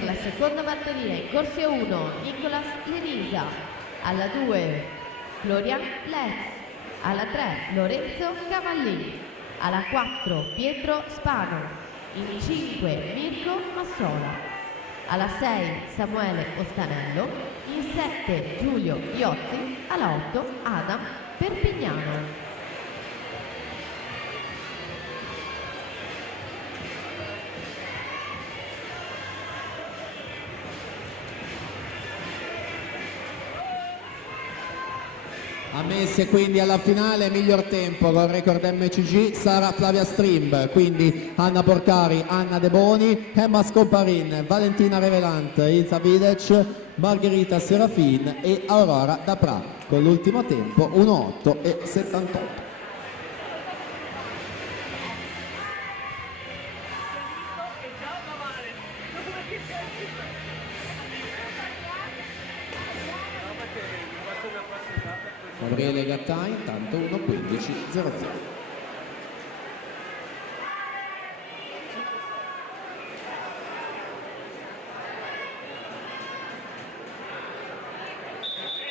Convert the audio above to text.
per la seconda batteria in corsia 1 Nicolas Lenisa, alla 2 Florian Letz, alla 3 Lorenzo Cavallini, alla 4 Pietro Spano, in 5 Mirko Massola, alla 6 Samuele Ostanello, in 7 Giulio Iozzi, alla 8 Adam Perpignano. Ammesse quindi alla finale, miglior tempo con record MCG Sara Flavia Strimb, quindi Anna Porcari, Anna De Boni, Emma Scomparin, Valentina Revelant, Ilza Videc, Margherita Serafin e Aurora Dapra con l'ultimo tempo 1:8:78. Gabriele Gattai, tanto 1:15:00.